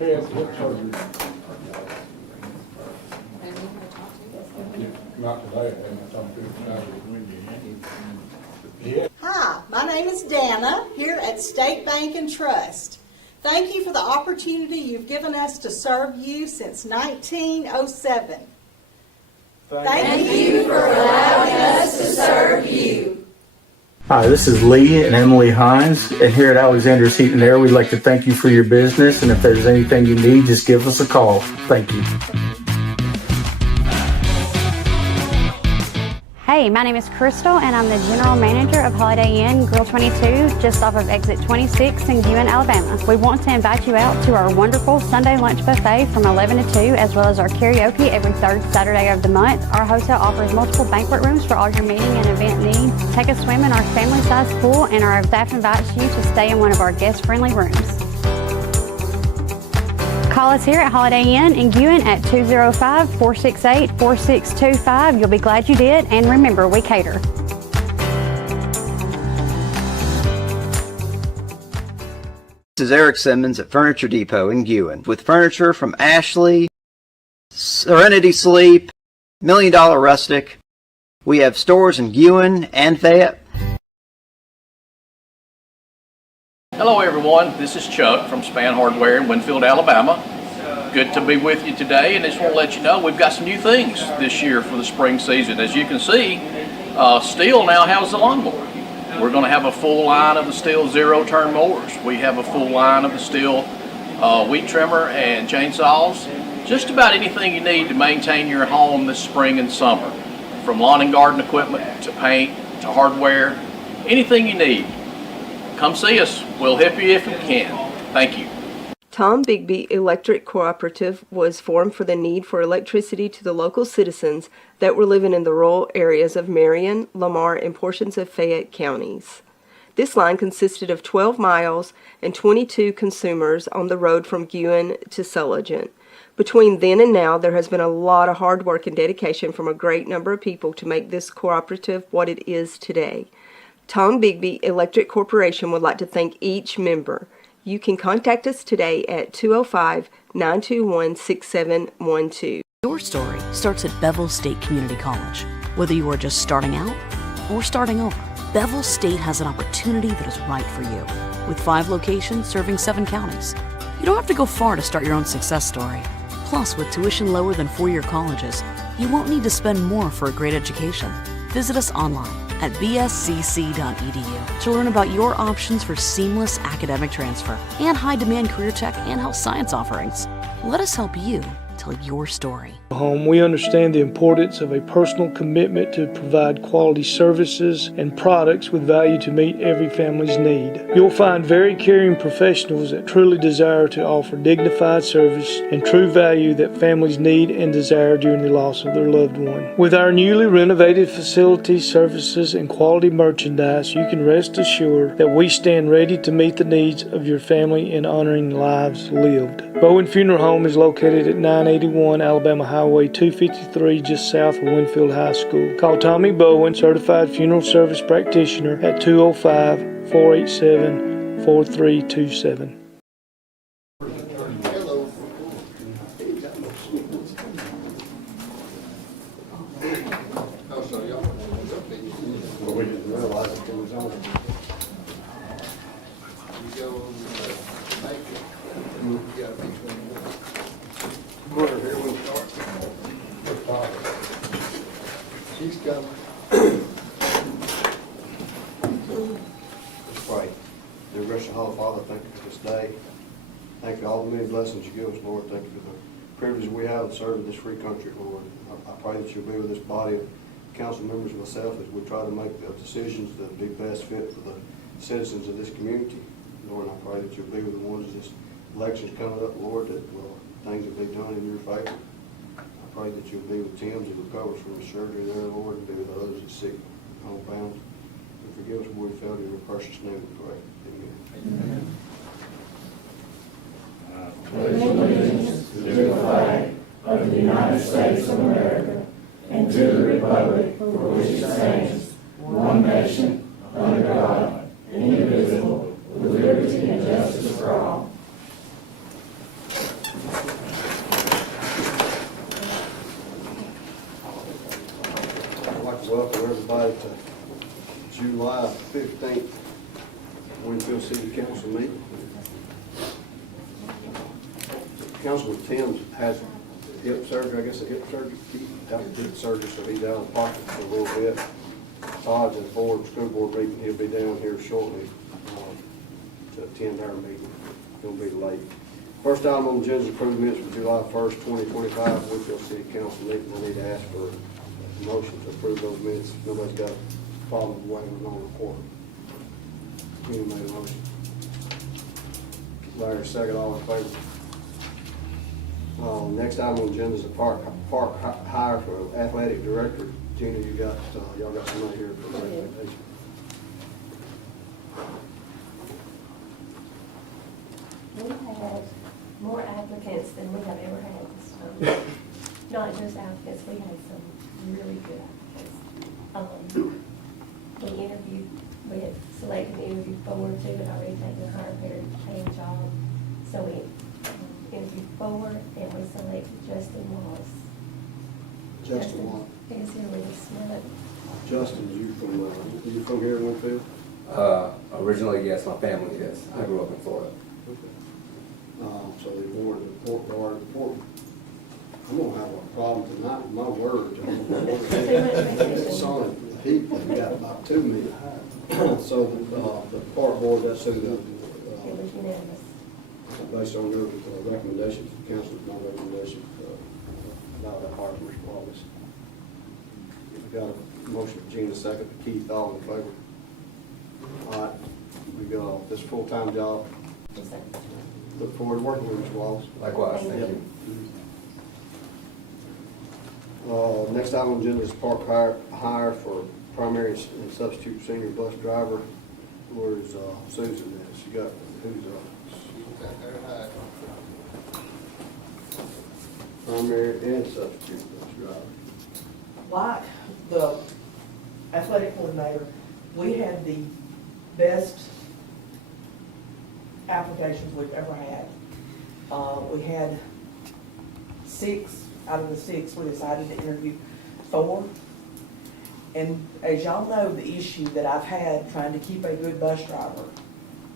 Not today, Hi, my name is Dana here at State Bank and Trust. Thank you for the opportunity you've given us to serve you since 1907. Thank you for allowing us to serve you. Hi, this is Lee and Emily Hines, and here at Alexander's Heat and Air, we'd like to thank you for your business, and if there's anything you need, just give us a call. Thank you. Hey, my name is Crystal, and I'm the General Manager of Holiday Inn Grill 22, just off of Exit 26 in Guin, Alabama. We want to invite you out to our wonderful Sunday lunch buffet from 11 to 2, as well as our karaoke every third Saturday of the month. Our hotel offers multiple banquet rooms for all your meeting and event needs. Take a swim in our family-sized pool, and our staff invites you to stay in one of our guest-friendly rooms. Call us here at Holiday Inn in Guin at 205-468-4625. You'll be glad you did, and remember, we cater. This is Eric Simmons at Furniture Depot in Guin with furniture from Ashley, Serenity Sleep, $1 Million Rustic. We have stores in Guin and Fayette. Hello everyone, this is Chuck from Span Hardware in Winfield, Alabama. Good to be with you today, and I just want to let you know we've got some new things this year for the spring season. As you can see, Stihl now has the lawnmower. We're going to have a full line of the Stihl zero-turn mowers. We have a full line of the Stihl weed trimmer and chainsaws. Just about anything you need to maintain your home this spring and summer. From lawn and garden equipment to paint to hardware, anything you need. Come see us. We'll help you if we can. Thank you. Tom Bigby Electric Cooperative was formed for the need for electricity to the local citizens that were living in the rural areas of Marion, Lamar, and portions of Fayette counties. This line consisted of 12 miles and 22 consumers on the road from Guin to Sulligent. Between then and now, there has been a lot of hard work and dedication from a great number of people to make this cooperative what it is today. Tom Bigby Electric Corporation would like to thank each member. You can contact us today at 205-921-6712. Your story starts at Bevel State Community College. Whether you are just starting out or starting over, Bevel State has an opportunity that is right for you. With 5 locations serving 7 counties, you don't have to go far to start your own success story. Plus, with tuition lower than 4-year colleges, you won't need to spend more for a great education. Visit us online at bscc.edu to learn about your options for seamless academic transfer and high-demand career tech and health science offerings. Let us help you tell your story. We understand the importance of a personal commitment to provide quality services and products with value to meet every family's need. You'll find very caring professionals that truly desire to offer dignified service and true value that families need and desire during the loss of their loved one. With our newly renovated facilities, services, and quality merchandise, you can rest assured that we stand ready to meet the needs of your family in honoring lives lived. Bowen Funeral Home is located at 981 Alabama Highway 253, just south of Winfield High School. Call Tommy Bowen, Certified Funeral Service Practitioner, at 205-487-4327. She's coming. Let's pray. Dear gracious Heavenly Father, thank you for this day. Thank you for all the many blessings you give us, Lord. Thank you for the privilege we have to serve in this free country, Lord. I pray that you'll be with this body of council members and myself as we try to make the decisions that be best fit for the citizens of this community. Lord, I pray that you'll be with the ones as this election's coming up, Lord, that things will be done in your favor. I pray that you'll be with Tim as he recovers from the surgery there, Lord, and be with others that sick homebound. And forgive us where we failed in your precious name, we pray. Amen. Pledge allegiance to the flag of the United States of America and to the republic for which it stands, one nation, under God, indivisible, with liberty and justice for all. welcome everybody to July 15th Winfield City Council meeting. Councilman Timms has hip surgery, I guess a hip surgery, after hip surgery, so he's out of pocket for a little bit. Todd's at the school board meeting, he'll be down here shortly to attend our meeting. He'll be late. First item on the agenda is approved minutes for July 1st, 2025, Winfield City Council meeting. I need to ask for a motion to approve those minutes. If nobody's got a problem with waiting on report. Kenny made a motion. Larry, second, all in favor? Next item on the agenda is a park hire for athletic director. Gina, you got, y'all got somebody here for the recommendation. We had more applicants than we have ever had this time. Not just applicants, we had some really good applicants. We had selected and interviewed 4 and 2 and already taken a higher paying job. So we interviewed 4 and we selected Justin Wallace. Justin Wallace. He's here with us tonight. Justin, you from here in Winfield? Originally, yes. My family, yes. I grew up in Florida. So they born in Port Guard, Portland. I'm gonna have a problem tonight with my words. It's on the heat, we got about 2 minutes. So the park board, that's who It was unanimous. based on your recommendations, council's my recommendation, about that hire for Mr. Wallace. We got a motion for Gina, second for Keith, all in favor? All right, we got this full-time job. Look forward to working with Mr. Wallace. Likewise, thank you. Next item on the agenda is park hire for primary and substitute senior bus driver. Where's Susan at? She got, who's primary and substitute bus driver. Like the athletic coordinator, we had the best applications we've ever had. We had 6 out of the 6. We decided to interview 4. And as y'all know, the issue that I've had trying to keep a good bus driver,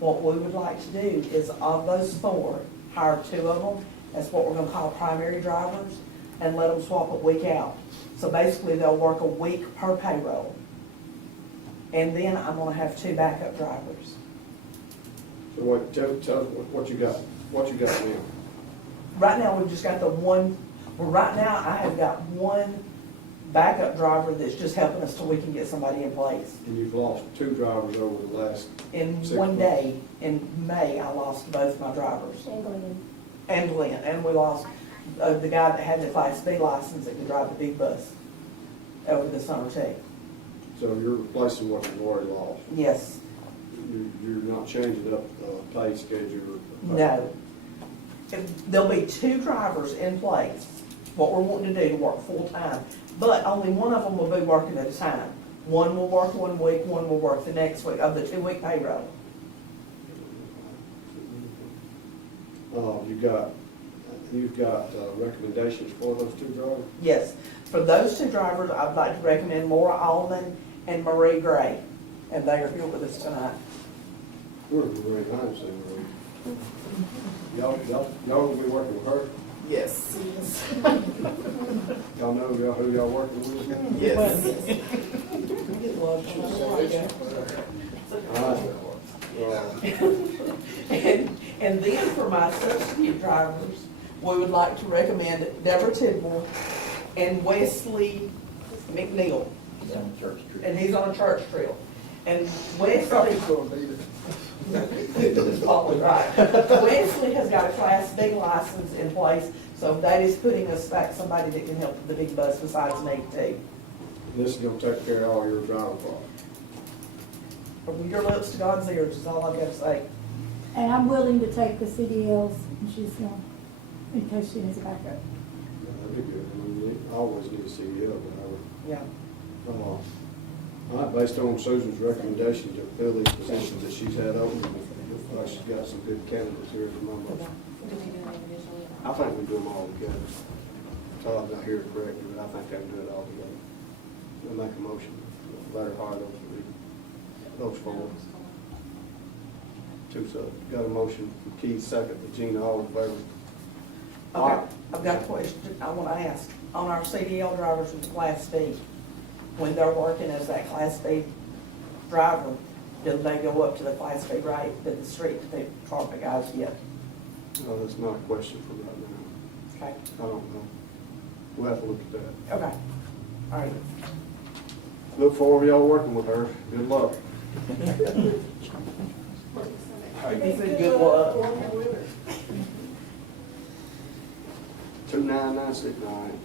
what we would like to do is of those 4, hire 2 of them as what we're going to call primary drivers and let them swap a week out. So basically they'll work a week per payroll. And then I'm going to have 2 backup drivers. So tell us what you got now. Right now, we've just got the one, well, right now, I have got 1 backup driver that's just helping us till we can get somebody in place. And you've lost 2 drivers over the last In 6 one months. day, in May, I lost both my drivers. And Glenn. And we lost the guy that had the Class B license that could drive the big bus over the summer too. So you're replacing what you've already lost. Yes. You're not changing up the pay schedule? No. There'll be 2 drivers in place, what we're wanting to do to work full-time, but only one of them will be working at a time. One will work one week, one will work the next week of the 2-week payroll. You've got recommendations for those 2 drivers? Yes. For those 2 drivers, I'd like to recommend Laura Allman and Marie Gray, and they are here with us tonight. We're very nice, y'all will be working with her? Yes. Y'all know who y'all working with? Yes. And then for my substitute drivers, we would like to recommend Deborah Tidmore and Wesley McNeil. And he's on a church trail. And Wesley, that's probably right. Wesley has got a Class B license in place, so that is putting us back somebody that can help with the big bus besides me too. This is gonna take care of all your driving problems. From your lips to God's ears is all I've got to say. And I'm willing to take the CDLs, and she's in case she needs a backup. That'd be good. I mean, I always need to see you, whatever. Yeah. All right, based on Susan's recommendation to fill these positions that she's had open, she's got some good candidates here at the moment. I think we do them all together. Todd's not here to correct me, but I think they can do it all together. I make a motion, let her hire those four. Two, so, got a motion from Keith, second to Gina, all in favor? Okay, I've got a question I want to ask. On our CDL drivers with Class B, when they're working as that Class B driver, do they go up to the Class B rate that the street department guys get? No, that's not a question for right now. Okay, I don't know. We'll have to look at that. okay, all right. Look forward to y'all working with her. Good luck. He said good luck. 29969.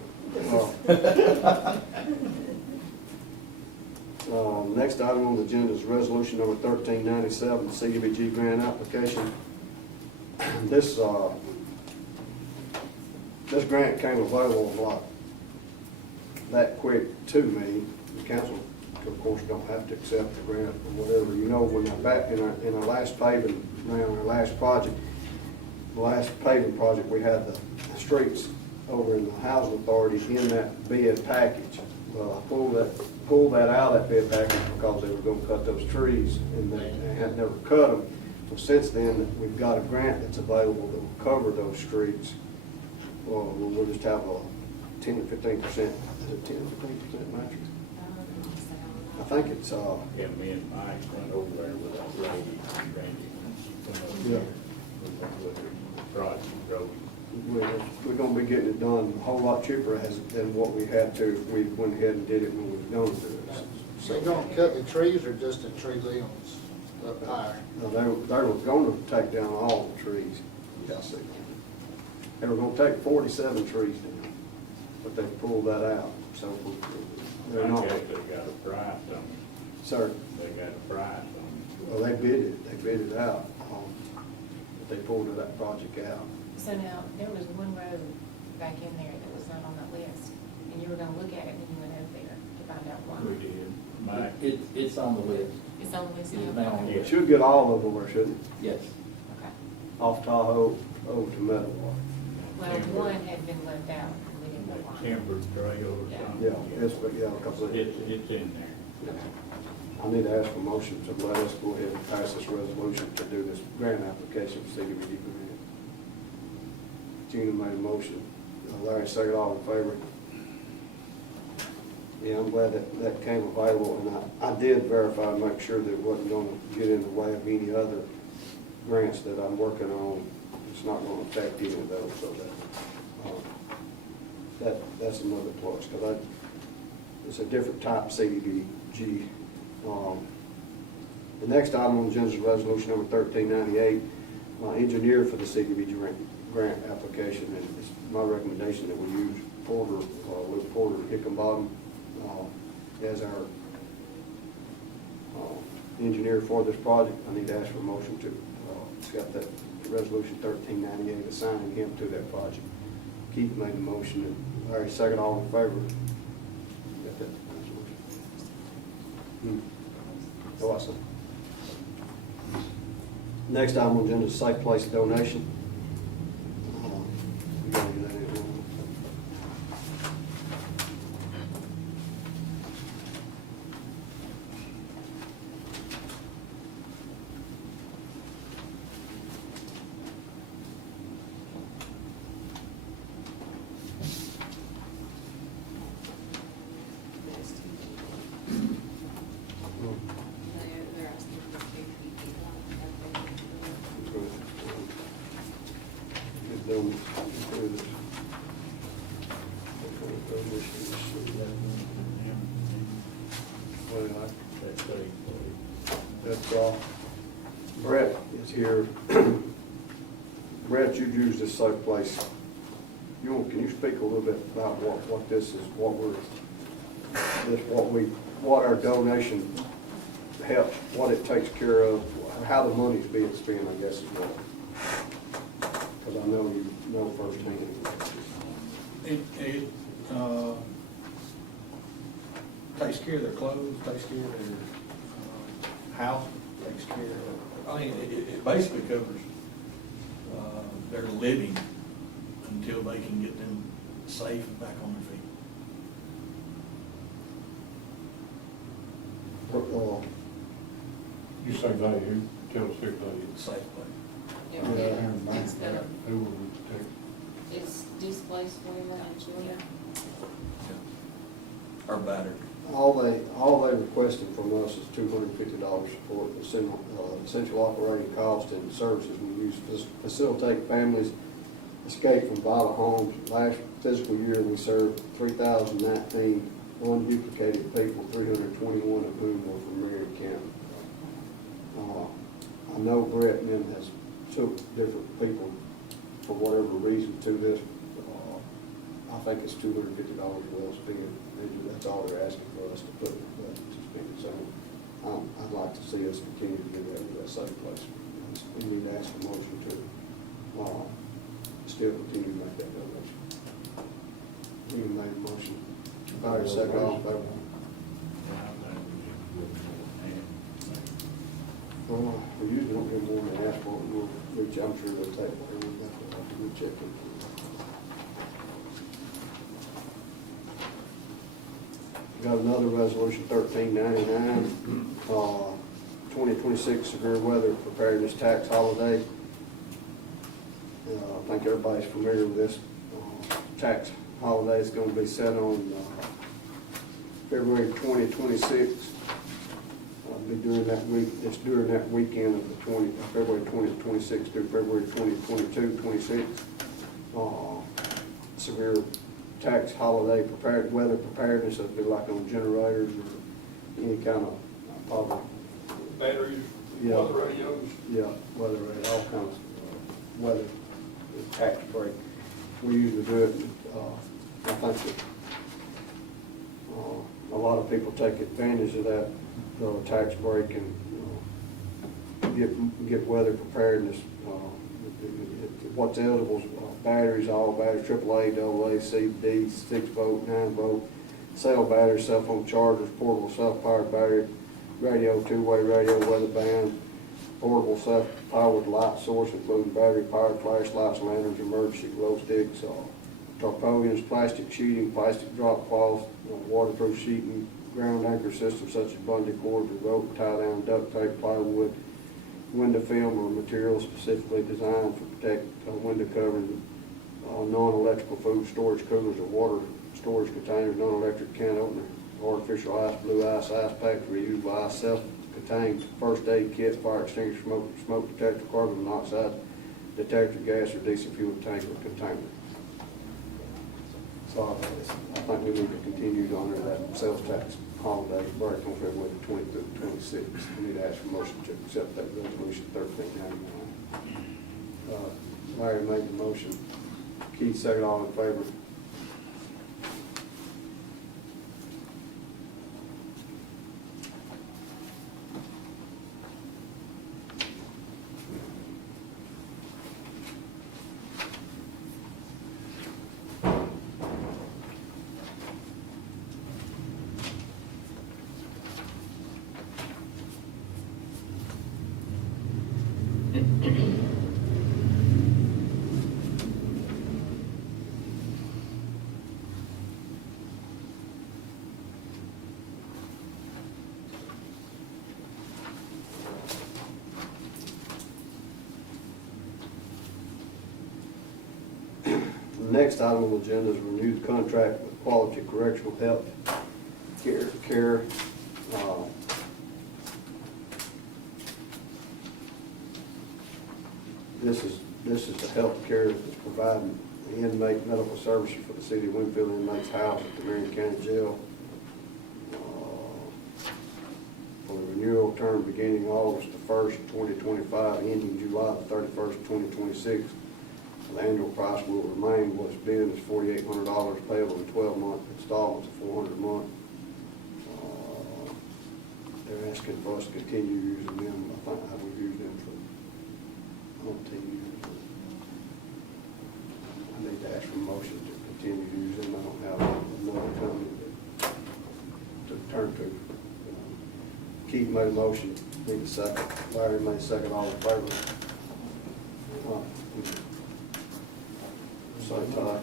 Next item on the agenda is resolution number 1397, CDBG grant application. This grant came available like that quick to me. The council, of course, don't have to accept the grant or whatever. You know, when back in our last paving, our last project, the last paving project, we had the streets over in the housing authority in that bid package. Well, I pulled that out of that bid package because they were going to cut those trees, and they had never cut them. So since then, we've got a grant that's available to cover those streets. Well, we'll just have a 10 or 15%. Is it 10 or 15% mattress? I think it's Yeah, me and Mike went over there with that lady, Randy. Yeah. With the project road. We're going to be getting it done a whole lot cheaper than what we had to if we went ahead and did it when we were going to do it. So you gonna cut the trees or just the tree limbs up higher? No, they were going to take down all the trees. Yeah, I see. They were going to take 47 trees down, but they pulled that out. So they're not. I guess they got a price on it. Sir? They got a price on it. Well, they bid it out, but they pulled that project out. So now, there was one road back in there that was not on that list, and you were gonna look at it, and you went over there to find out why. We did. Mike, It's on the list. It's on the list It's now? now on the It list. should get all of them, or shouldn't it? Yes. Okay. Off Tahoe over to Meadowlark. Well, one had been left out, and we didn't know why. Timber trail or something. Yeah, because It's in there. I need to ask for motion to let us go ahead and pass this resolution to do this grant application for CDBG grant. Gina made a motion. Larry second, all in favor? Yeah, I'm glad that came available, and I did verify and make sure that it wasn't going to get in the way of any other grants that I'm working on. It's not going to affect any of those, so that's another plus, because it's a different type CDBG. The next item on the agenda is resolution number 1398, engineer for the CDBG grant application, and it's my recommendation that we use Luke Porter Hickenbottom as our engineer for this project. I need to ask for a motion to, it's got that resolution 1398 assigning him to that project. Keith made the motion, and Larry second, all in favor? Got that resolution? Oh, I see. Next item on the agenda is safe place donation. We gotta get that in. Brett is here. Brett, you used this safe place. Can you speak a little bit about what this is, what our donation helps, what it takes care of, how the money's being spent, I guess, is what. Because I know you know firsthand. It takes care of their clothes, takes care of their house, takes care of, I mean, it basically covers their living until they can get them safe and back on their feet. You say they, who tells who they? Safe play. It's the, Who will protect? it's displaced women and children. Or battered. All they requested from us is $250 support, essential operating costs and services we use to facilitate families escape from violent homes. Last fiscal year, we served 3,019 unduplicated people, 321 of whom were from Marion County. I know Brett and them has took different people for whatever reason to this. I think it's $250 well spent. That's all they're asking for us to put to spend. So I'd like to see us continue to do that with that safe place. We need to ask for motion to still continue to make that donation. You made a motion. All right, second, all in favor? Well, we usually don't get more than ask for it. We'll reach, I'm sure they'll take whatever we have to recheck it. Got another resolution, 1399, 2026 severe weather preparedness tax holiday. I think everybody's familiar with this. Tax holiday is going to be set on February 2026. Be during that week. It's during that weekend of the February 2026 through February 2022-26. Severe tax holiday weather preparedness. It'd be like on generators or any kind of probably Batteries, yeah, weather radios. Yeah, weather radio, all kinds of weather tax break. We usually do it. I think that a lot of people take advantage of that tax break and get weather preparedness. What's eligible is batteries, all batteries, AAA, AA, C, D, 6 volt, 9 volt, cell batteries, cell phone chargers, portable self-powered battery, radio, two-way radio, weather band, portable self-powered light source, including battery-powered flashlights, lanterns, emergency glow sticks, tarpaulins, plastic sheeting, plastic drop cloths, waterproof sheeting, ground anchor systems such as bungee cord, rope, tie-down, duct tape, plywood, window film, or materials specifically designed for protect window covering, non-electrical food storage coolers or water storage containers, non-electric can opener, artificial ice, blue ice, ice packs, reusable ice, self-contained first aid kit, fire extinguisher, smoke detector, carbon monoxide detector, gas or diesel fuel tank or container. So I think we need to continue to honor that sales tax holiday break on February 20 through 26. We need to ask for motion to accept that resolution 1399. Larry made the motion. Keith second, all in favor. The next item on the agenda is renewed contract with Quality Correctional Health Care. This is the health care that's providing inmate medical services for the city of Winfield inmates housed at the Marion County Jail. For the renewal term beginning August the 1st, 2025, ending July the 31st, 2026. The annual price will remain what's been is $4,800 payable in 12-month installments of $400 a month. They're asking for us to continue using them. I think we've used them for 10 years. I need to ask for motion to continue to use them. I don't have another company to turn to. Keith made a motion. Need a second. Larry made a second. All in favor? Sorry, Todd.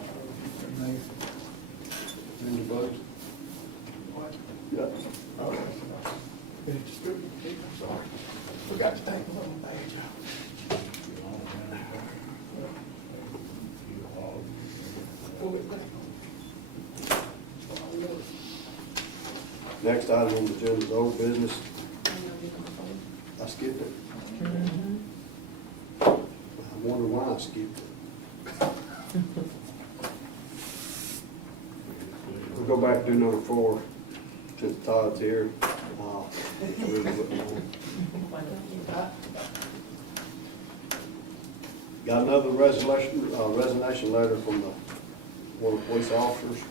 Any votes? Yeah. Sorry. Forgot to thank them on the page. Pull it back. Next item on the agenda is old business. I skipped it. I wonder why I skipped it. We'll go back to number 4, since Todd's here. Got another resignation letter from one of the police officers,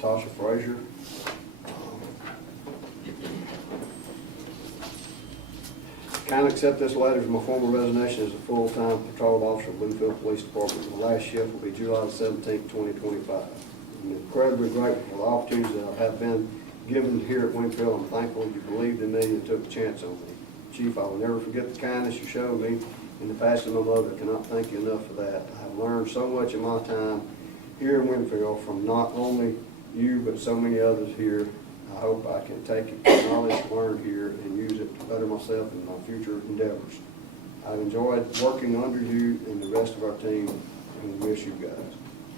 Tasha Frazier. Kind of accept this letter as my formal resignation as a full-time patrol officer of Winfield Police Department. My last shift will be July 17, 2025. I'm incredibly grateful for the opportunities that I have been given here at Winfield. I'm thankful you believed in me and took a chance on me. Chief, I will never forget the kindness you showed me in the passing of my mother. I cannot thank you enough for that. I have learned so much in my time here in Winfield from not only you, but so many others here. I hope I can take the knowledge learned here and use it to better myself in my future endeavors. I've enjoyed working under you and the rest of our team, and we miss you guys.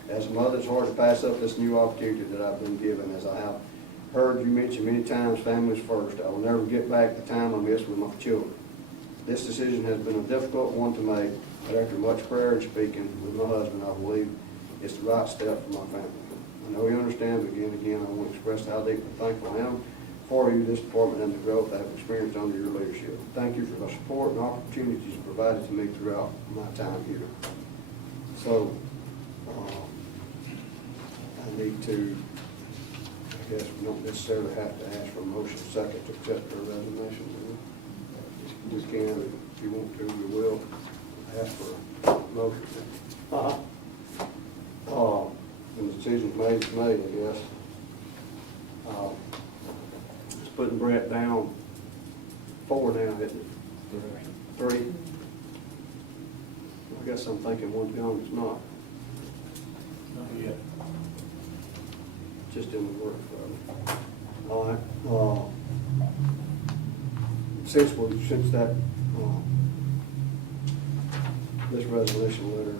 As a mother, it's hard to pass up this new opportunity that I've been given. As I have heard you mention many times, families first. I will never get back the time I missed with my children. This decision has been a difficult one to make, but after much prayer and speaking with my husband, I believe it's the right step for my family. I know you understand, but again, I want to express how deeply thankful I am for you, this department, and the growth I have experienced under your leadership. Thank you for the support and opportunities you provided to me throughout my time here. So, I need to, I guess we don't necessarily have to ask for a motion second to accept her resignation. We can, if you want to, we will ask for a motion. And the decision's made, it's made, I guess. It's putting Brett down 4 now, isn't it? 3. I guess I'm thinking one's gone, it's not. Not yet. Just in the work. All right. Since that this resolution letter,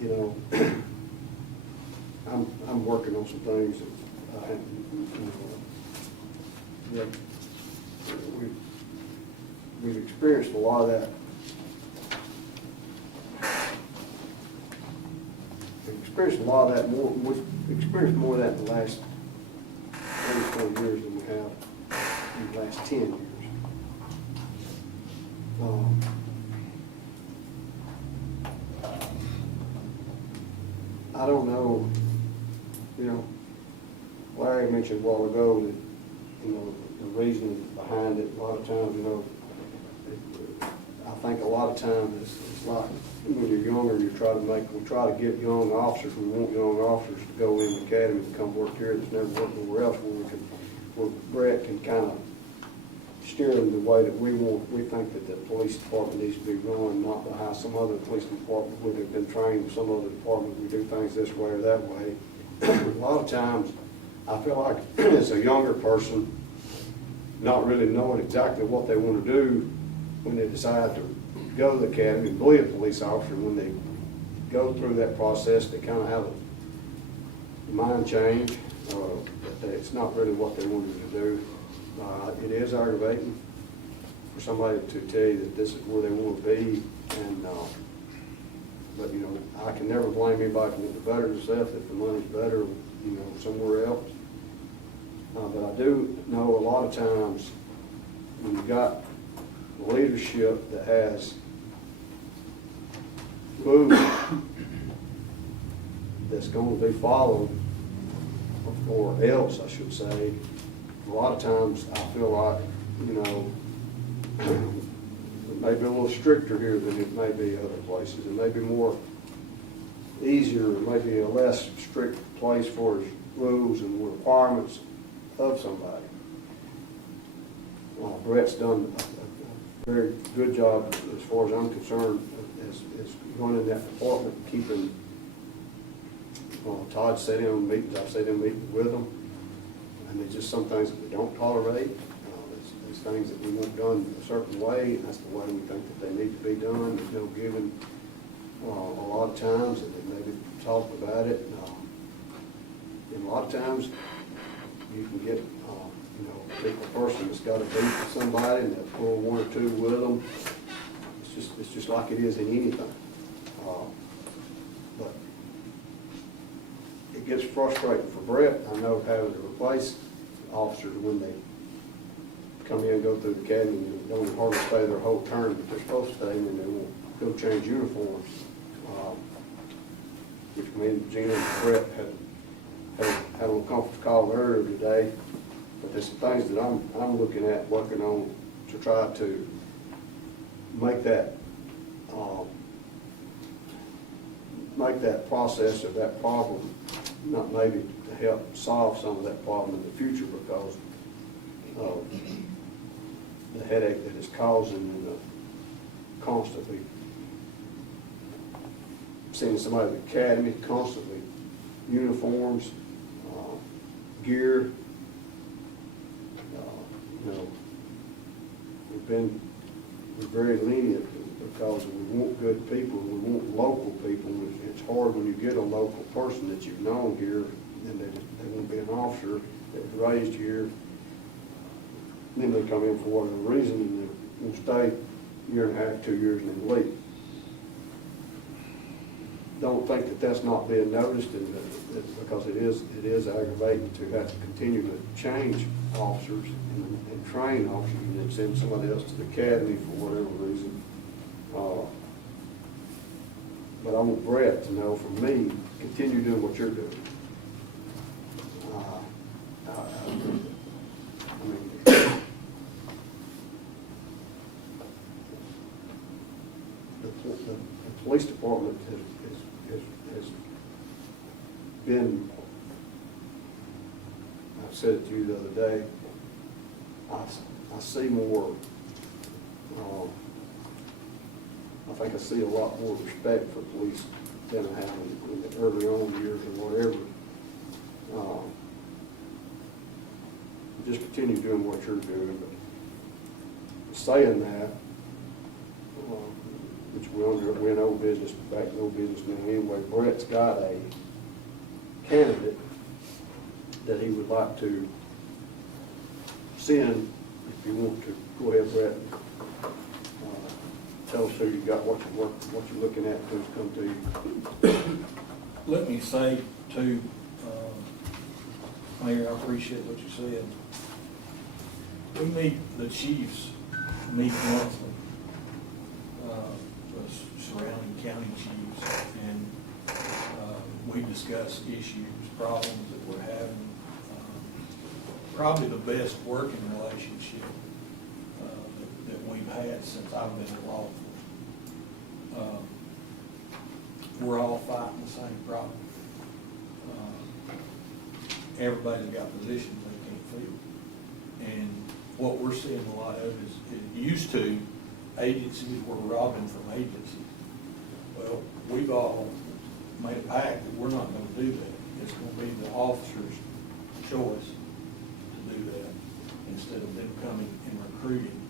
you know, I'm working on some things that we've experienced a lot of that. We've experienced a lot of that more. We've experienced more of that in the last 20 years than we have in the last 10 years. I don't know, you know, Larry mentioned a while ago that, you know, the reason behind it, a lot of times, you know, I think a lot of times it's like when you're younger, we try to get young officers, we want young officers to go in the academy and come work here that's never worked anywhere else, where Brett can kind of steer them the way that we want. We think that the police department needs to be run, not by how some other police department would have been trained, some other department we do things this way or that way. A lot of times, I feel like as a younger person, not really knowing exactly what they want to do when they decide to go to the academy and be a police officer. When they go through that process, they kind of have a mind change, that it's not really what they wanted to do. It is aggravating for somebody to tell you that this is where they want to be, and but you know, I can never blame anybody for wanting to better themselves if the money's better, you know, somewhere else. But I do know a lot of times when you got leadership that has moved, that's going to be followed, or else I should say. A lot of times I feel like, you know, it may be a little stricter here than it may be other places. It may be more easier, it may be a less strict place for rules and requirements of somebody. Brett's done a very good job, as far as I'm concerned, as running that department, keeping, Todd sat in on meetings, I've sat in meetings with him. and there's just some things that we don't tolerate. There's things that we want done a certain way, and that's the way we think that they need to be done. There's no given a lot of times, and then maybe talk about it. And a lot of times, you can get, a person that's got to beat somebody, and they'll pull one or two with them. It's just like it is in anything. But it gets frustrating for Brett. I know having to replace officers when they come in and go through the academy and don't hardly stay their whole term, but they're supposed to stay, and then they won't go change uniforms. Which me and Gina and Brett had a little conference call earlier today. But there's some things that I'm looking at, working on to try to make that process or that problem, not maybe to help solve some of that problem in the future, because of the headache that it's causing constantly seeing somebody at the academy, constantly uniforms, gear. We're very lenient because we want good people, we want local people. It's hard when you get a local person that you've known here, and they won't be an officer that was raised here. Then they come in for whatever reason, and they will stay a year and a half, 2 years, and then leave. Don't think that that's not being noticed, and because it is aggravating to have to continue to change officers and train officers and then send somebody else to the academy for whatever reason. But I want Brett to know from me, continue doing what you're doing. The police department has been, I said it to you the other day, I see more, I think I see a lot more respect for police than I have in the early on years or whatever. Just continue doing what you're doing. But saying that, which we're in old business, back in old business now anyway, Brett's got a candidate that he would like to send. If you want to, go ahead, Brett. Tell us who you got, what you're looking at, who's come to you. Let me say too, Mayor, I appreciate what you said. We meet, the chiefs meet monthly, the surrounding county chiefs, and we discuss issues, problems that we're having. Probably the best working relationship that we've had since I've been in law enforcement. We're all fighting the same problem. Everybody's got positions they can't fill. And what we're seeing a lot of is, it used to, agencies were robbing from agencies. Well, we've all made a pact that we're not going to do that. It's going to be the officer's choice to do that instead of them coming and recruiting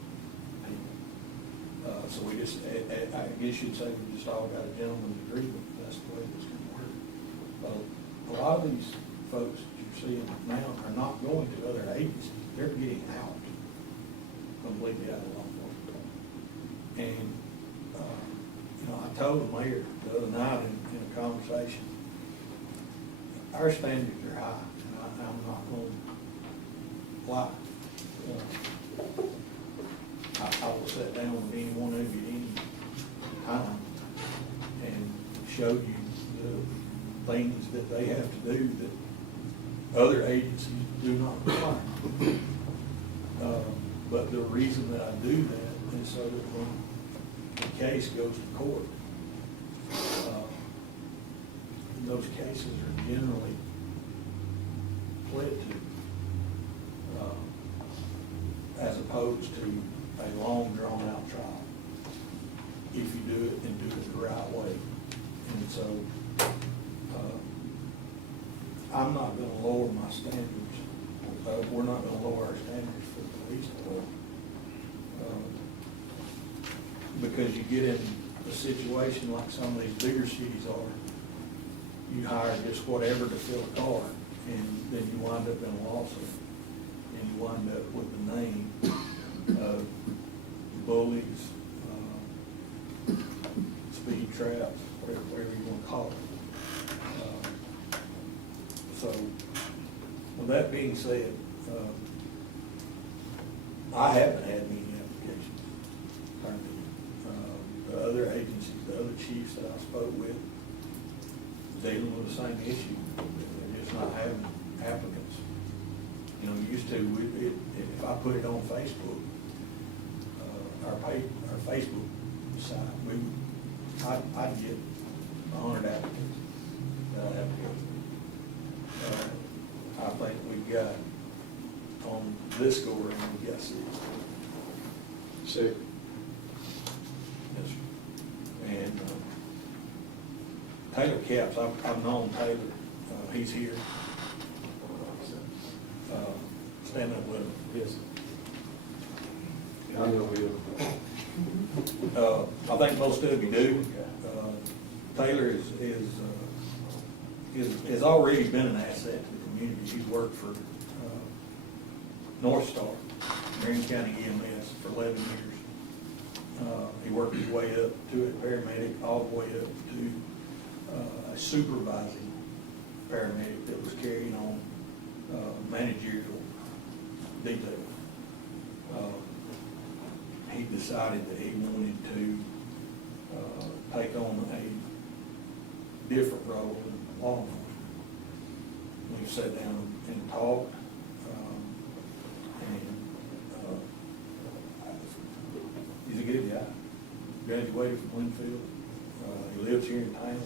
people. So we just, I guess you'd say we just all got a gentleman's agreement. That's the way it's going to work. But a lot of these folks that you're seeing now are not going to other agencies. They're getting out, completely out of law enforcement. And, I told the mayor the other night in a conversation, our standards are high, and I'm not going to lie. I will sit down with any one of you at any time and show you the things that they have to do that other agencies do not require. But the reason that I do that is so that when the case goes to court, those cases are generally pled to, as opposed to a long drawn-out trial, if you do it and do it the right way. And so I'm not going to lower my standards we're not gonna lower our standards for the police department. Because you get in a situation like some of these bigger cities are, you hire just whatever to fill a car, and then you wind up in a lawsuit, and you wind up with the name of bullies, speed traps, whatever you want to call it. So, with that being said, I haven't had any applications turned in. The other agencies, the other chiefs that I spoke with, dealing with the same issue. They're just not having applicants. You know, used to, if I put it on Facebook, our Facebook site, I'd get 100 applicants that I'd have to go through. I think we got, on this go around, we got 6. Yes, sir. And Taylor Capps, I've known Taylor. He's here. Stand up with him. Yes. I know him. I think most of you do. Taylor has already been an asset to the community. He's worked for North Star, Marion County EMS, for 11 years. He worked his way up to a paramedic, all the way up to a supervising paramedic that was carrying on managerial detail. He decided that he wanted to take on a different role in law enforcement. We sat down and talked, he's a good guy. Graduated from Winfield. He lives here in town.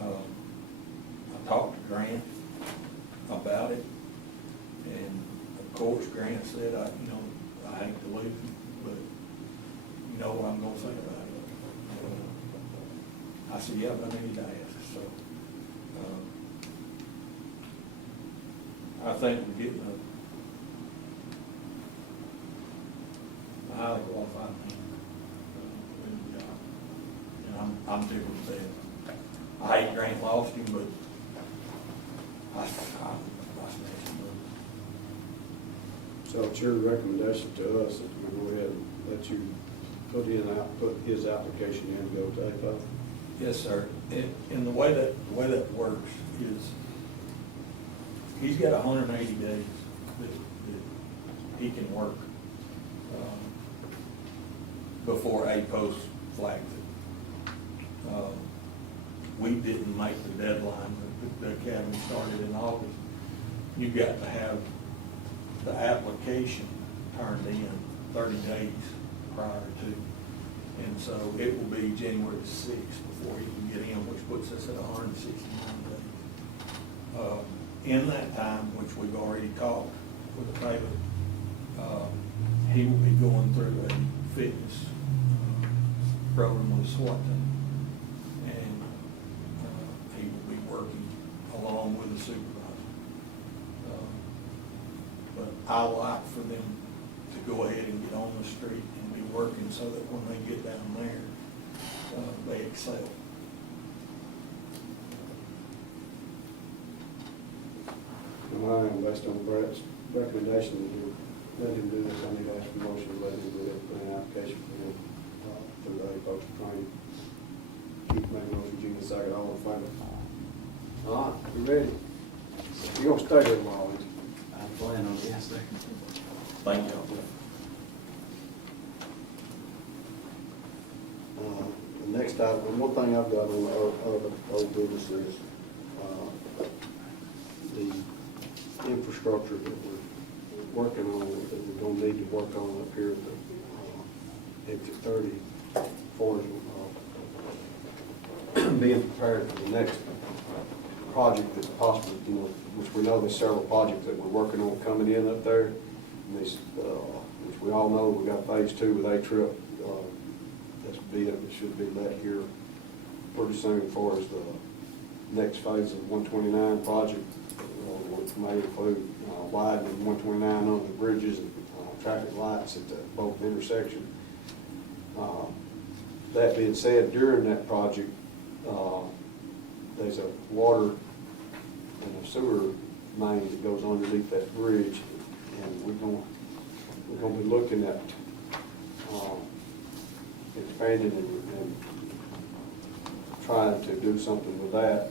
I talked to Grant about it, and of course Grant said, I hate to lose him, but you know what I'm going to say about it. I said, yeah, but I need to ask. So I think we're getting a highly qualified man in the job, and I'm tickled with that. I hate Grant lost him, but I smashed him up. So it's your recommendation to us that we go ahead and let you put his application in and go to APO? Yes, sir. And the way that works is he's got 180 days that he can work before APO flags it. We didn't make the deadline. The academy started in August. You've got to have the application turned in 30 days prior to. And so it will be January the 6th before he can get in, which puts us at 169 days. In that time, which we've already talked with Taylor, he will be going through a fitness program with a SWAT team. And he will be working along with the supervisor. But I like for them to go ahead and get on the street and be working so that when they get down there, they excel. Well, I am, based on Brett's recommendation, to let him do this. I need to ask for motion to let him do it, put an application for him through the APO training. Keith made a motion, Gina second, all in favor? All right, you ready? You're gonna stay there a while, ain't you? I plan on, yes, sir. Thank you. The next item, and one thing I've got on the old business is the infrastructure that we're working on, that we're gonna need to work on up here at the exit 30 for being prepared for the next project that's possible, which we know there's several projects that we're working on coming in up there. And this, which we all know, we got phase 2 with A-Trip. It should be let here pretty soon as far as the next phase of 129 project. which may include widening 129 on the bridges and traffic lights at both intersections. That being said, during that project, there's a water and a sewer main that goes underneath that bridge, and we're going to be looking at expanding and trying to do something with that,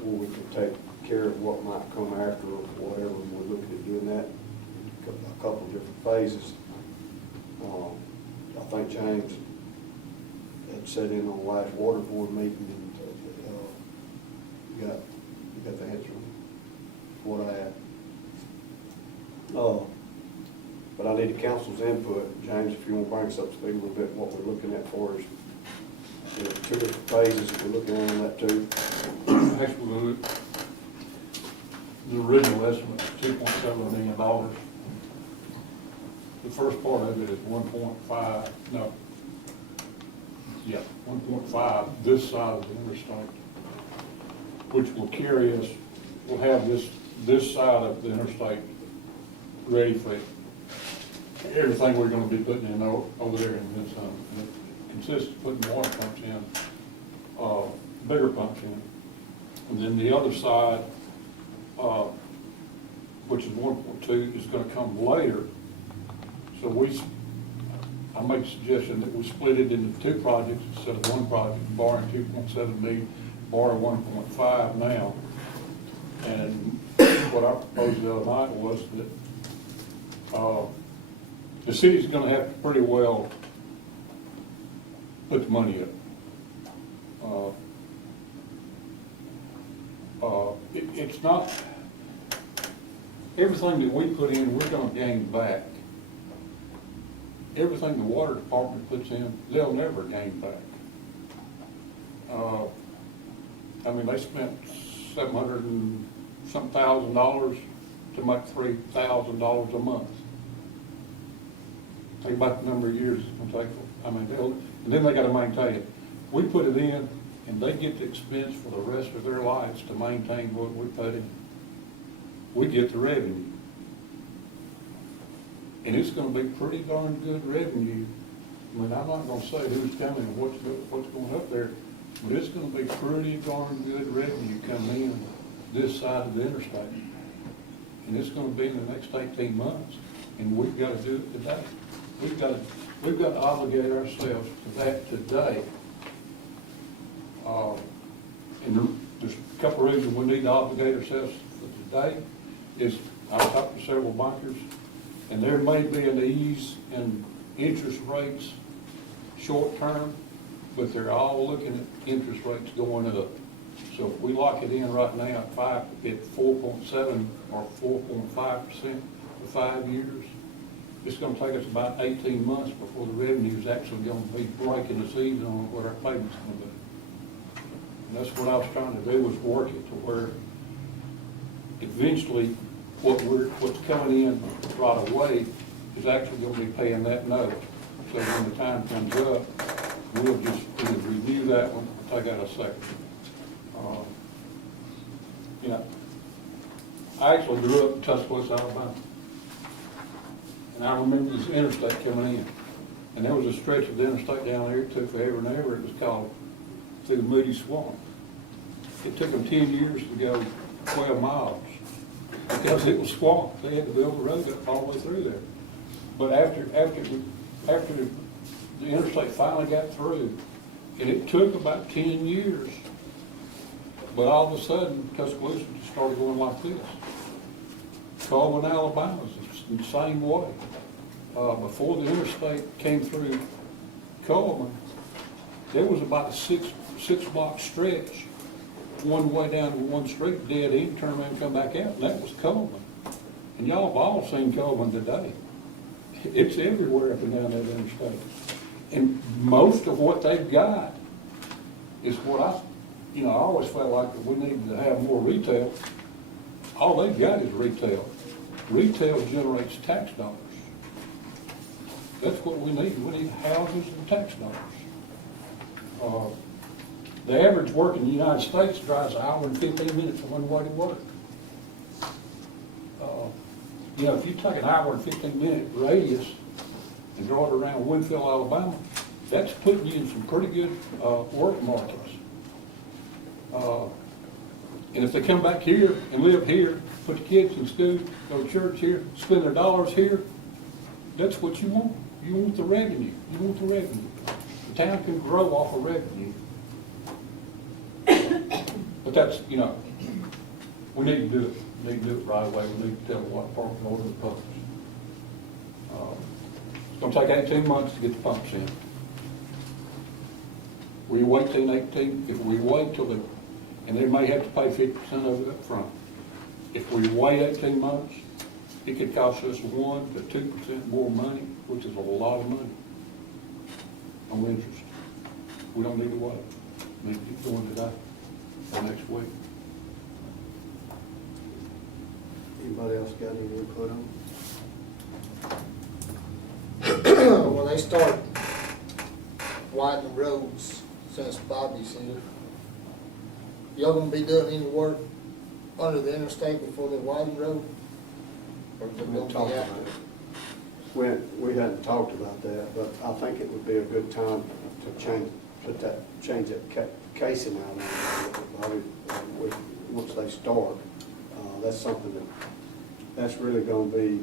where we can take care of what might come after or whatever. We're looking at doing that in a couple of different phases. I think James had sat in on the last water board meeting, and you got the answer for what I had. But I need the council's input. James, if you want to bring us up to speed a little bit, what we're looking at for is two different phases that we're looking at on that too. Actually, the original estimate is $2.7 million. The first part of it is 1.5, no, yeah, 1.5 this side of the interstate, which will carry us, we'll have this side of the interstate ready for everything we're going to be putting in over there in this zone. It consists of putting water pumps in, bigger pumps in. And then the other side, which is 1.2, is going to come later. So I make the suggestion that we split it into two projects instead of one project, borrowing 2.7 million, borrow 1.5 now. And what I proposed the other night was that the city's going to have to pretty well put the money up. It's not, everything that we put in, we're going to gain back. Everything the water department puts in, they'll never gain back. I mean, they spent $700 and some thousand to make $3,000 a month. Think about the number of years it's going to take. I mean, and then they got to maintain it. We put it in, and they get the expense for the rest of their lives to maintain what we put in. We get the revenue. And it's going to be pretty darn good revenue. I mean, I'm not going to say who's coming and what's going up there, but it's going to be pretty darn good revenue coming in this side of the interstate. And it's going to be in the next 18 months, and we've got to do it today. We've got to obligate ourselves to that today. And there's a couple of reasons we need to obligate ourselves for today. I've talked to several bankers, and there may be an ease in interest rates short term, but they're all looking at interest rates going up. So if we lock it in right now at 4.7 or 4.5% for 5 years, it's going to take us about 18 months before the revenue is actually going to be breaking us even on what our payment's going to be. And that's what I was trying to do, was work it to where eventually what's coming in right away is actually going to be paying that note. So when the time comes up, we'll just either review that one or take out a second. You know, I actually grew up in Tuscaloosa, Alabama. And I remember this interstate coming in. And there was a stretch of the interstate down there, it took forever and ever. It was called through the Moody Swamp. It took them 10 years to go 12 miles because it was swamp. They had to build a road up all the way through there. But after the interstate finally got through, and it took about 10 years, but all of a sudden, Tuscaloosa just started going like this. Coleman, Alabama is the same way. Before the interstate came through Coleman, there was about a six block stretch, one way down to one street, dead end, turn around and come back out, and that was Coleman. And y'all have all seen Coleman today. It's everywhere up and down that interstate. And most of what they've got is what I always felt like that we needed to have more retail. All they've got is retail. Retail generates tax dollars. That's what we need. We need houses and tax dollars. The average worker in the United States drives an hour and 15 minutes one way to work. You know, if you take an hour and 15-minute radius and draw it around Winfield, Alabama, that's putting you in some pretty good work markets. And if they come back here and live here, put the kids in school, go to church here, spend their dollars here, that's what you want. You want the revenue. You want the revenue. The town can grow off of revenue. But that's, you know, we need to do it. We need to do it right away. We need to tell them what parking order to publish. It's going to take 18 months to get the pumps in. We wait till 18, if we wait till the, and they may have to pay 50% of it up front. If we wait 18 months, it could cost us 1 to 2% more money, which is a lot of money on interest. We don't need to wait. We need to get going today or next week. Anybody else got any input on When they start widening roads, since Bobby's here, y'all gonna be doing any work under the interstate before they widen the road? Or is it gonna be after? We hadn't talked about that, but I think it would be a good time to change that casing out on it, once they start. That's something that's really gonna be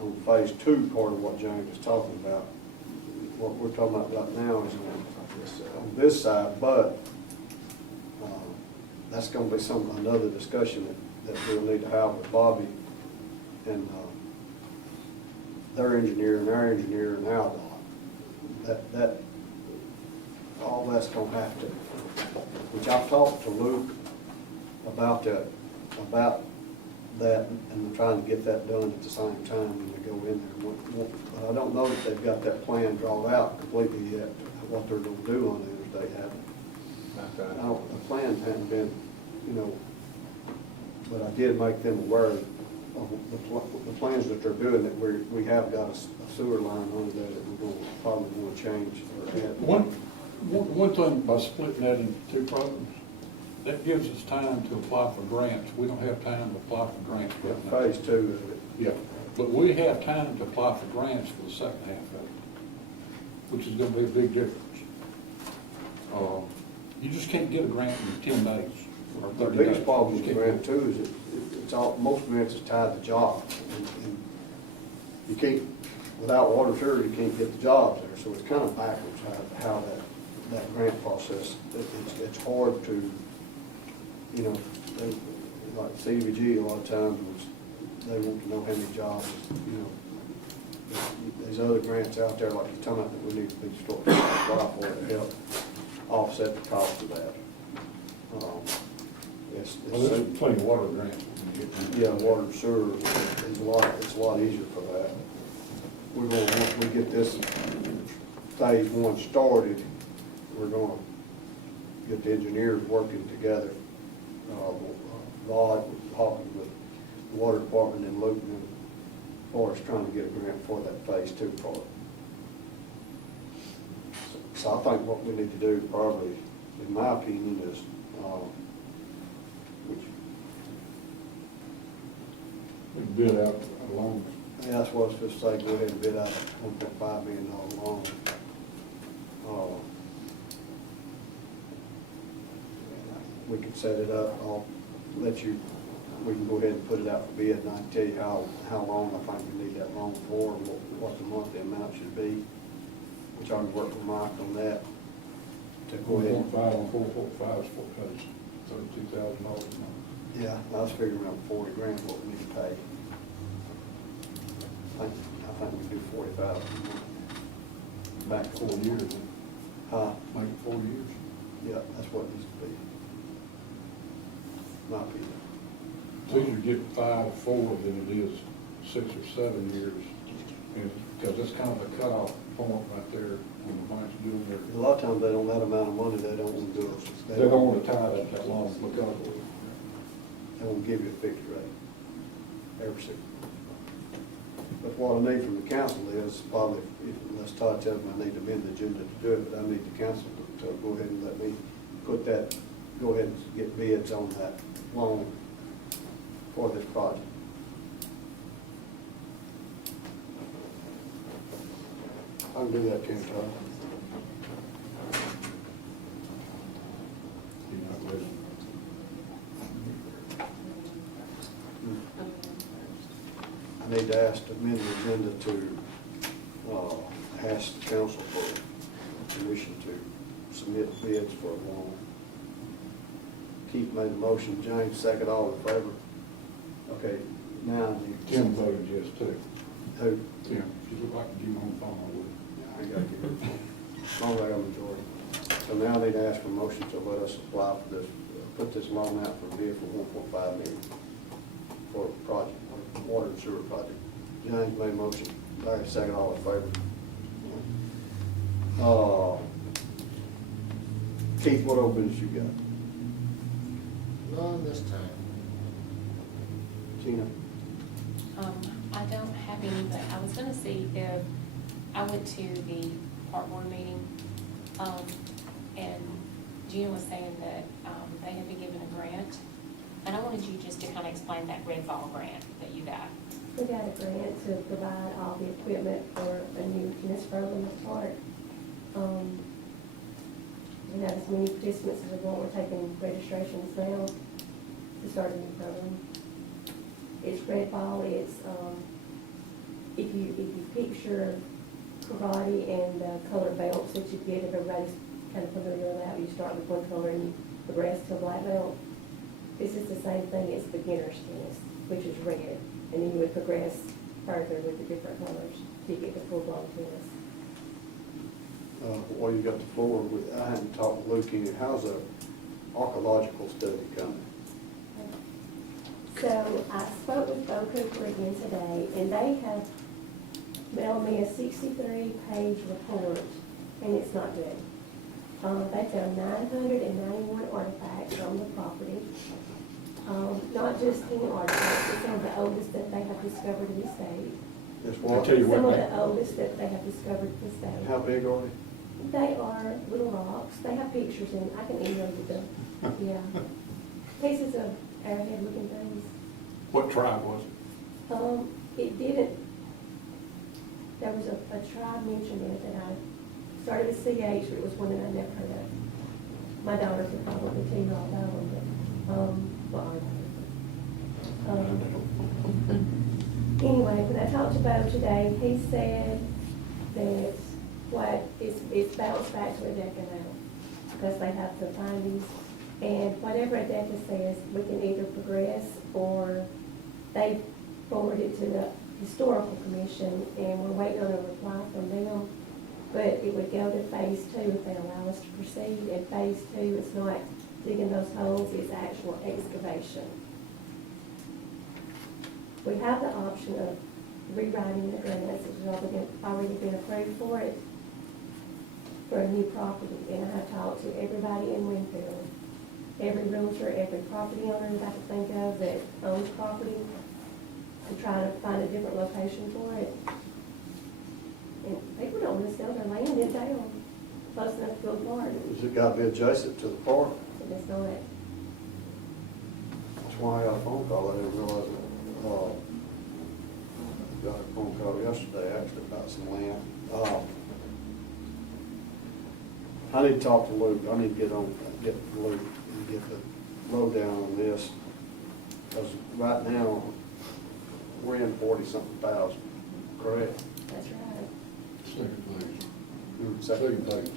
on phase 2 part of what James is talking about. What we're talking about right now is on this side, but that's going to be another discussion that we'll need to have with Bobby and their engineer and our engineer and AlDOT. That all that's going to have to, which I've talked to Luke about that, and trying to get that done at the same time when they go in there. But I don't know if they've got that plan drawn out completely yet, what they're going to do on the interstate, haven't. The plan hadn't been, but I did make them aware of the plans that they're doing, that we have got a sewer line under there that we're going to probably want to change or add. One thing by splitting that into 2 programs, that gives us time to apply for grants. We don't have time to apply for grants right now. Phase 2 of it. Yeah, but we have time to apply for grants for the second half of it, which is going to be a big difference. You just can't get a grant in 10 days. Or 30 The biggest days. problem with the grant too is most grants is tied to jobs. And you can't, without water and sewer, you can't get the jobs there. So it's kind of backwards how that grant process, it's hard to, like CDBG a lot of times, they want to know how many jobs, there's other grants out there, like you're talking about, that we need to be starting to apply for to help offset the cost of that. There's plenty of water grants. Yeah, water and sewer is it's a lot easier for that. We're going to, once we get this phase 1 started, we're going to get the engineers working together. Rod was talking with the water department in Luton as far as trying to get a grant for that phase 2 part. So I think what we need to do probably, in my opinion, is We can bid out a loan. yeah, that's what I was supposed to say, go ahead and bid out a $1.5 million loan. We can set it up, we can go ahead and put it out for bid, and I can tell you how long I think we need that loan for, and what the monthly amount should be, which I can work with Mike on that, to go ahead. 4.5 on 4.5 is $32,000 a month. Yeah, I was figuring around 40 grand what we need to pay. I think we do 45. Back 4 years. Make it 4 years. Yeah, that's what it needs to be. My opinion. It's easier to get 5 or 4 than it is 6 or 7 years. Because that's kind of a cutoff point right there when the bank's doing their. A lot of times they don't, that amount of money, they don't want to do it. They don't want to tie that long because they won't give you a fixed rate every 6 months. But what I need from the council is probably, unless Todd tells me I need to amend the agenda to do it, but I need the council to go ahead and let me go ahead and get bids on that loan for this project. I can do that, Ken, Charlie. I need to ask to amend the agenda to, ask the council for permission to submit bids for a loan. Keith made the motion, James second, all in favor? Okay, now you. Tim voted yes too. Who? Tim, she looked like Jim on the phone with. I got you. As long as I got a majority. So now I need to ask for a motion to let us apply for this, put this loan out for bid for 1.5 million for a project, water and sewer project. James made a motion, Larry second, all in favor? Keith, what old business you got? None this time. Tina? I don't have any, but I was gonna see if, I went to the park board meeting, and Gina was saying that, they had been given a grant, and I wanted you just to kind of explain that Red Ball grant that you got. We got a grant to provide all the equipment for a new tennis program at Park. We have as many participants as we want. We're taking registrations now to start a new program. It's Red Ball. It's, if you picture karate and colored belts that you get, if everybody's kind of familiar with that, you start with one color and you progress to a black belt. This is the same thing as beginner's tennis, which is red, and then you would progress further with the different colors to get to full-blown tennis. While you got the floor, I hadn't talked to Luke any, how's the archaeological study coming? So I spoke with Bo Cooper again today, and they have mailed me a 63-page report, and it's not good. They found 991 artifacts on the property. Not just any artifacts, but some of the oldest that they have discovered in the state. Just what? Some of the oldest that they have discovered in the state. How big are they? They are little rocks. They have pictures in, I can email you them. Yeah. Pieces of arrowhead looking things. What tribe was it? It didn't, there was a tribe mentioned in it that I started with CH, but it was one that I never heard of. My daughter could probably tell you all about them, but, well, anyway, when I talked to Bo today, he said that it's bounced back to Adeka now, because they have the findings, and whatever Adeka says, we can either progress, or they forward it to the Historical Commission, and we're waiting on a reply from them, but it would go to phase 2 if they allow us to proceed, and phase 2 is not digging those holes, it's actual excavation. We have the option of rewriting the grants, which has already been approved for it, for a new property, and I have talked to everybody in Winfield, every realtor, every property owner that I can think of that owns property, to try to find a different location for it. And people don't want to sell their land in town, close enough to go to park. Has it got to be adjacent to the park? And it's not. That's why I got a phone call, I didn't realize it. Got a phone call yesterday, actually, about some land. I need to talk to Luke, I need to get Luke and get the lowdown on this. Because right now, we're in 40-something thousand, correct? That's right. Second phase. Second phase.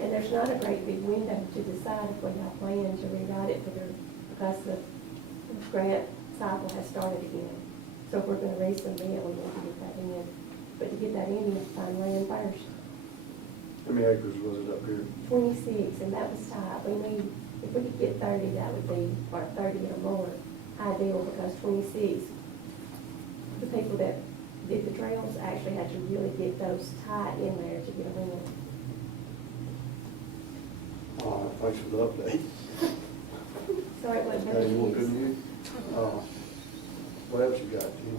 And there's not a great big window to decide if we have plans to rewrite it because the grant cycle has started again. So if we're going to resubmit, we need to get that in. But to get that in, you have to find land first. How many acres was it up here? 26, and that was tight. We need, if we could get 30, that would be, or 30 or more, ideal, because 26, the people that did the trails actually had to really get those tight in there to get them in. Thanks for the update. Sorry, it wasn't Okay, good you want good news. news? What else you got, Jim?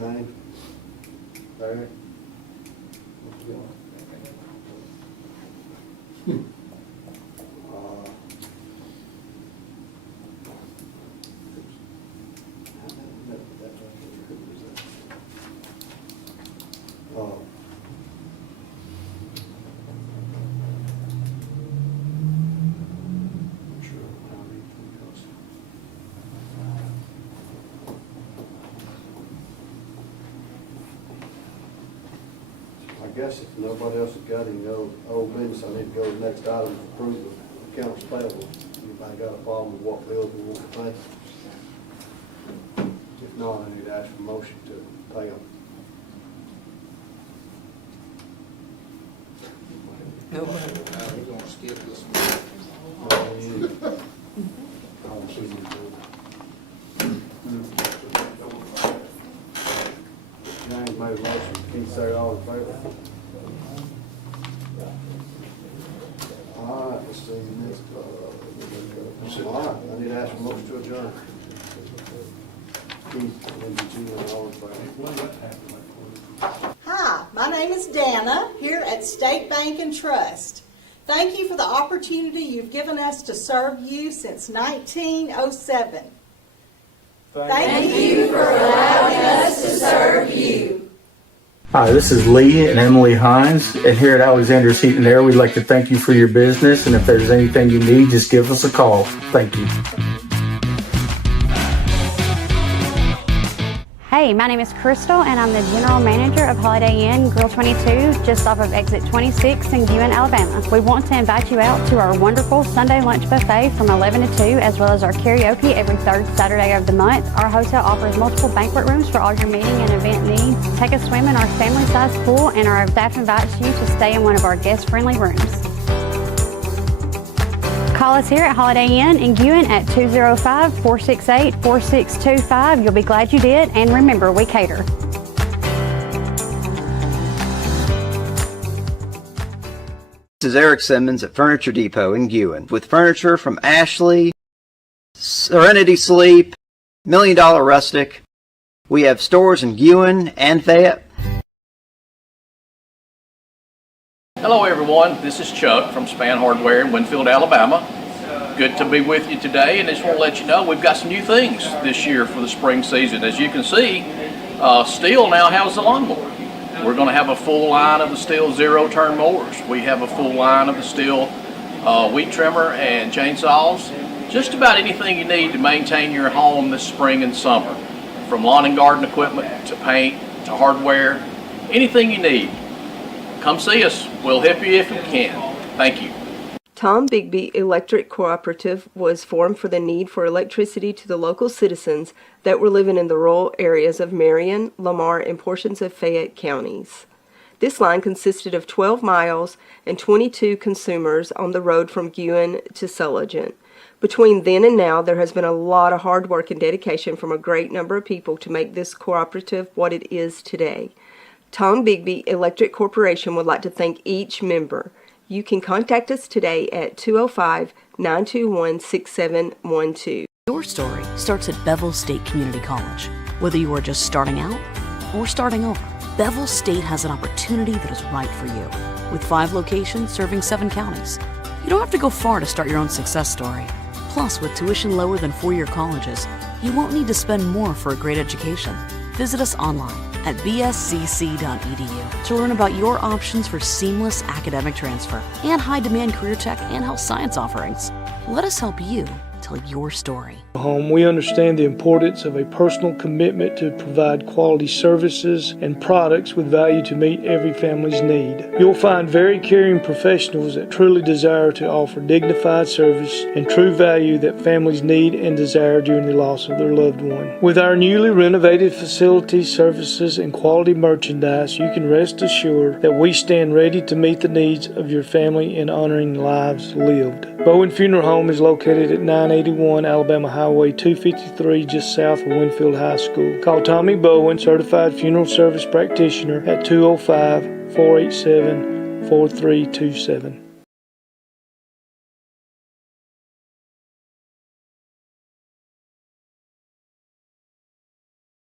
Jane? Larry? What you got? guess if nobody else has got any old business, I need to go to the next item, approve the accounts payable. Anybody got a problem with what bills we want to pay? If not, I need to ask for motion to pay them. No, we're gonna skip this one. James made a motion, Keith say all in favor? All right, let's see, next, all right, I need to ask for motion to adjourn. Keith, and Gina, all in favor? Hi, my name is Dana, here at State Bank and Trust. Thank you for the opportunity you've given us to serve you since 1907. Thank you for allowing us to serve you. Hi, this is Lee and Emily Hines, and here at Alexander Seat and Air, we'd like to thank you for your business, and if there's anything you need, just give us a call. Thank you. Hey, my name is Crystal, and I'm the General Manager of Holiday Inn Grill 22, just off of Exit 26 in Guin, Alabama. We want to invite you out to our wonderful Sunday lunch buffet from 11 to 2, as well as our karaoke every third Saturday of the month. Our hotel offers multiple banquet rooms for all your meeting and event needs. Take a swim in our family-sized pool, and our staff invites you to stay in one of our guest-friendly rooms. Call us here at Holiday Inn in Guin at 205-468-4625. You'll be glad you did, and remember, we cater. This is Eric Simmons at Furniture Depot in Guin with furniture from Ashley, Serenity Sleep, $1 Million Rustic. We have stores in Guin and Fayette. Hello everyone, this is Chuck from Span Hardware in Winfield, Alabama. Good to be with you today, and I just want to let you know we've got some new things this year for the spring season. As you can see, Stihl now has the lawnmower. We're going to have a full line of the Stihl zero-turn mowers. We have a full line of the Stihl weed trimmer and chainsaws. Just about anything you need to maintain your home this spring and summer. From lawn and garden equipment to paint to hardware, anything you need. Come see us. We'll help you if we can. Thank you. Tom Bigby Electric Cooperative was formed for the need for electricity to the local citizens that were living in the rural areas of Marion, Lamar, and portions of Fayette counties. This line consisted of 12 miles and 22 consumers on the road from Guin to Sulligent. Between then and now, there has been a lot of hard work and dedication from a great number of people to make this cooperative what it is today. Tom Bigby Electric Corporation would like to thank each member. You can contact us today at 205-921-6712. Your story starts at Bevel State Community College. Whether you are just starting out or starting over, Bevel State has an opportunity that is right for you. With 5 locations serving 7 counties, you don't have to go far to start your own success story. Plus, with tuition lower than 4-year colleges, you won't need to spend more for a great education. Visit us online at bscc.edu to learn about your options for seamless academic transfer and high-demand career tech and health science offerings. Let us help you tell your story. We understand the importance of a personal commitment to provide quality services and products with value to meet every family's need. You'll find very caring professionals that truly desire to offer dignified service and true value that families need and desire during the loss of their loved one. With our newly renovated facilities, services, and quality merchandise, you can rest assured that we stand ready to meet the needs of your family in honoring lives lived. Bowen Funeral Home is located at 981 Alabama Highway 253, just south of Winfield High School. Call Tommy Bowen, Certified Funeral Service Practitioner, at 205-487-4327.